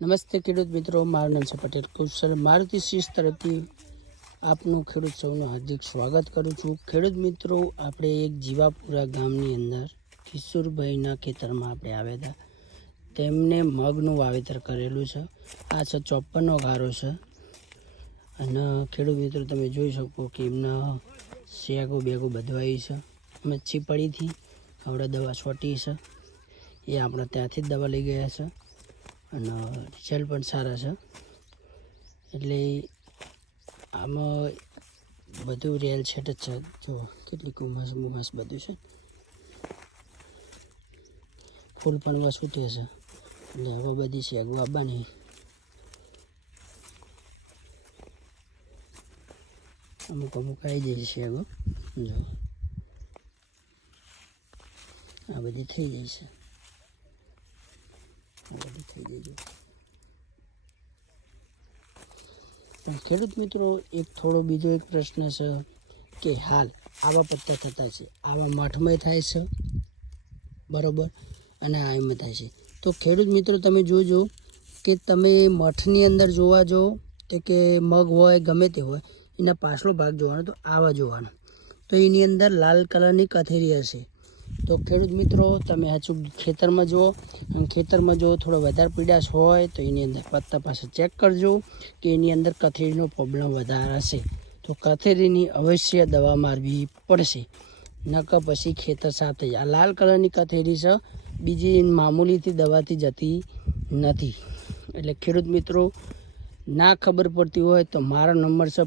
નમસ્તે ખેડૂત મિત્રો, મારું નામ છે પટેલ કૌશલ. મારુતિ સીડ્સ તરફથી આપનું ખેડૂત સૌનું હાર્દિક સ્વાગત કરું છું. ખેડૂત મિત્રો, આપણે એક જીવાપુરા ગામની અંદર કિશોરભાઈના ખેતરમાં આપણે આવ્યા હતા. તેમને મગનું વાવેતર કરેલું છે. આ છે 54નો ગારો છે. અને ખેડૂત મિત્રો તમે જોઈ શકો કે એમના શેગો બેગો બધવાઈ છે. મચ્છી પડીથી આપણે દવા છોટી છે. એ આપણે ત્યાંથી જ દવા લઈ ગયા છે અને રિઝલ્ટ પણ સારા છે. એટલે આમાં બધું રેલ સેટ જ છે. જો કેટલી કુમસ મુમસ બધું છે. ફૂલ પણ બસ ઉઠે છે. એટલે હવે બધી શેગો આવવાની. અમુક આવી જાય છે શેગો. જો આ બધી થઈ જાય છે. પણ ખેડૂત મિત્રો, એક થોડો બીજો એક પ્રશ્ન છે કે હાલ આવા પત્તા થતા છે, આવા મઠમાં થાય છે બરાબર, અને આ એમાં થાય છે. તો ખેડૂત મિત્રો તમે જોજો કે તમે મઠની અંદર જોવા જાઓ તો કે મગ હોય ગમે તે હોય, એના પાછલો ભાગ જોવાનો તો આવા જોવાનો, તો એની અંદર લાલ કલરની કથેરી હશે. તો ખેડૂત મિત્રો તમે અચૂક ખેતરમાં જુઓ, અને ખેતરમાં જો થોડો વધારે પીડાશ હોય તો એની અંદર પત્તા પાસે ચેક કરજો કે એની અંદર કથેરીનો પ્રોબ્લેમ વધારે હશે. તો કથેરીની અવશ્ય દવા મારવી પડશે, નકર પછી ખેતર સાથે આ લાલ કલરની કથેરી છે, બીજી મામૂલીથી દવાથી જતી નથી. એટલે ખેડૂત મિત્રો ના ખબર પડતી હોય તો મારો નંબર છે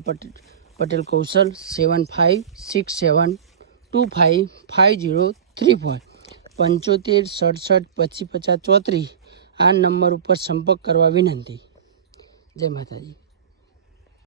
પટેલ કૌશલ 7567255034 75 67 25 50 34. આ નંબર ઉપર સંપર્ક કરવા વિનંતી. જય માતાજી.